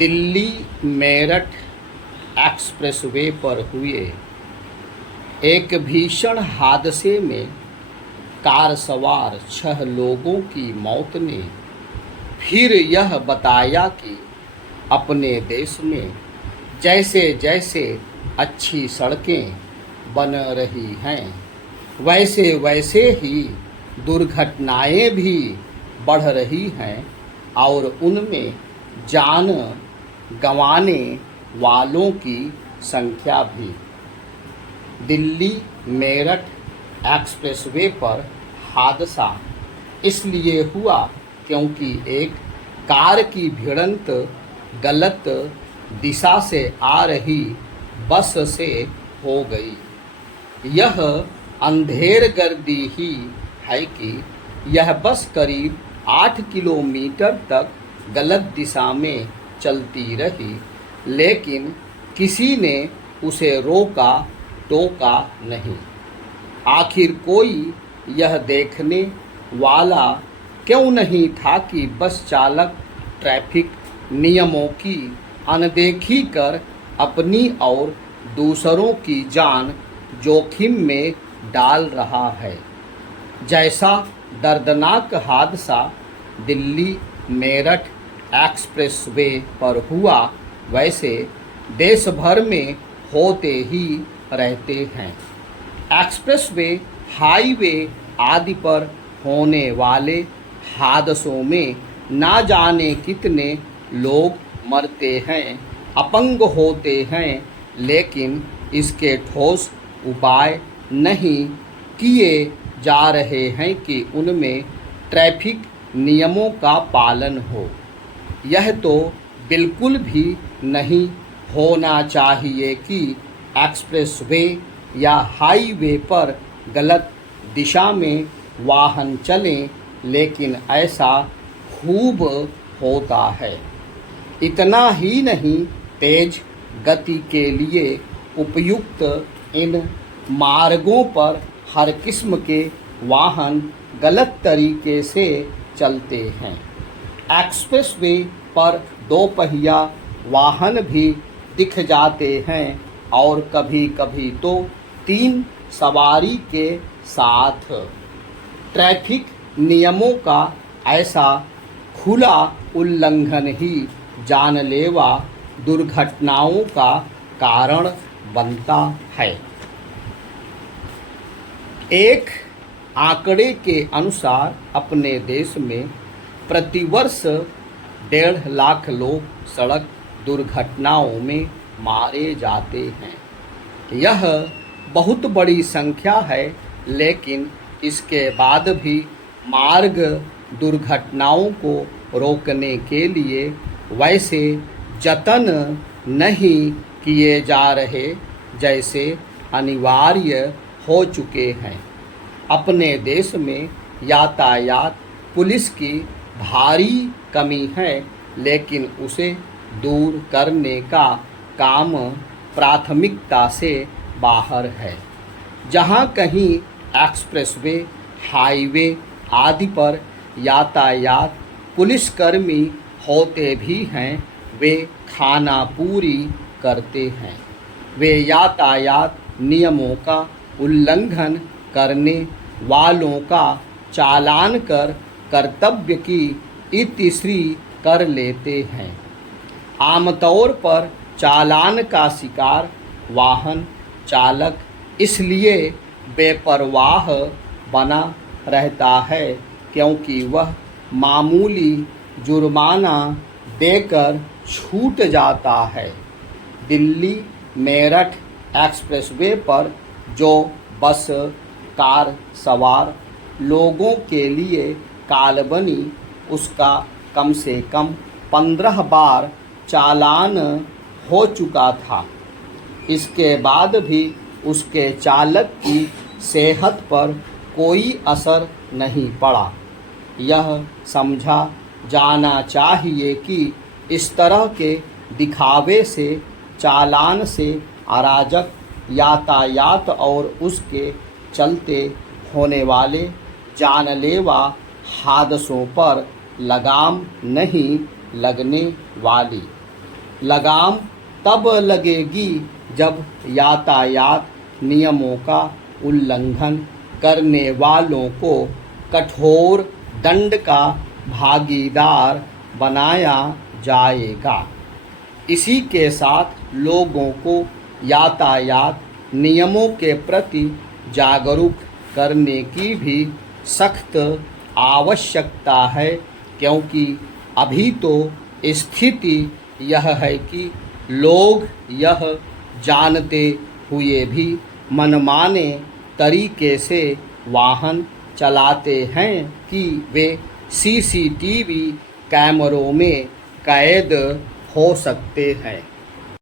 Delhi Meerut expressway पर हुए एक भीषण हादसे में कार सवार 6 लोगों की मौत ने फिर यह बताया कि अपने देश में जैसे जैसे अच्छी सड़कें बन रही हैं वैसे वैसे ही दुर्घटनाएं भी बढ़ रही हैं और उनमें जान गंवाने वालों की संख्या भी। दिल्ली मेरठ एक्सप्रेसवे पर हादसा इसलिए हुआ क्योंकि एक कार की भिड़ंत गलत दिशा से आ रही बस से हो गई। यह अंधेर गर्दी ही है कि यह बस करीब 8 किलोमीटर तक गलत दिशा में चलती रही, लेकिन किसी ने उसे रोका टोका नहीं। आखिर कोई यह देखने वाला क्यों नहीं था कि बस चालक ट्रैफिक नियमों की अनदेखी कर अपनी और दूसरों की जान जोखिम में डाल रहा है। जैसा दर्दनाक हादसा दिल्ली मेरठ एक्सप्रेसवे पर हुआ वैसे देश भर में होते ही रहते हैं। एक्सप्रेसवे, हाईवे आदि पर होने वाले हादसों में ना जाने कितने लोग मरते हैं, अपंग होते हैं, लेकिन इसके ठोस उपाय नहीं किए जा रहे हैं कि उनमें ट्रैफिक नियमों का पालन हो। यह तो बिल्कुल भी नहीं होना चाहिए कि एक्सप्रेसवे या हाईवे पर गलत दिशा में वाहन चलें, लेकिन ऐसा खूब होता है। इतना ही नहीं, तेज गति के लिए उपयुक्त इन मार्गों पर हर किस्म के वाहन गलत तरीके से चलते हैं। एक्सप्रेसवे पर 2 पहिया वाहन भी दिख जाते हैं और कभी कभी तो 3 सवारी के साथ। ट्रैफिक नियमों का ऐसा खुला उल्लंघन ही जानलेवा दुर्घटनाओं का कारण बनता है। एक आंकड़े के अनुसार अपने देश में प्रतिवर्ष 1.5 लाख लोग सड़क दुर्घटनाओं में मारे जाते हैं। यह बहुत बड़ी संख्या है, लेकिन इसके बाद भी मार्ग दुर्घटनाओं को रोकने के लिए वैसे जतन नहीं किए जा रहे जैसे अनिवार्य हो चुके हैं। अपने देश में यातायात पुलिस की भारी कमी है, लेकिन उसे दूर करने का काम प्राथमिकता से बाहर है। जहाँ कहीं एक्सप्रेसवे, हाईवे आदि पर यातायात पुलिसकर्मी होते भी हैं, वे खानापूरी करते हैं। वे यातायात नियमों का उल्लंघन करने वालों का चालान कर कर्तव्य की इतिश्री कर लेते हैं। आमतौर पर चालान का शिकार वाहन चालक इसलिए बेपरवाह बना रहता है क्योंकि वह मामूली जुर्माना देकर छूट जाता है। दिल्ली मेरठ एक्सप्रेसवे पर जो बस कार सवार लोगों के लिए काल बनी, उसका कम से कम 15 बार चालान हो चुका था। इसके बाद भी उसके चालक की सेहत पर कोई असर नहीं पड़ा। यह समझा जाना चाहिए कि इस तरह के दिखावे से, चालान से अराजक यातायात और उसके चलते होने वाले जानलेवा हादसों पर लगाम नहीं लगने वाली। लगाम तब लगेगी जब यातायात नियमों का उल्लंघन करने वालों को कठोर दंड का भागीदार बनाया जाएगा। इसी के साथ लोगों को यातायात नियमों के प्रति जागरूक करने की भी सख्त आवश्यकता है, क्योंकि अभी तो स्थिति यह है कि लोग यह जानते हुए भी मनमाने तरीके से वाहन चलाते हैं कि वे सीसीटीवी कैमरों में कैद हो सकते हैं।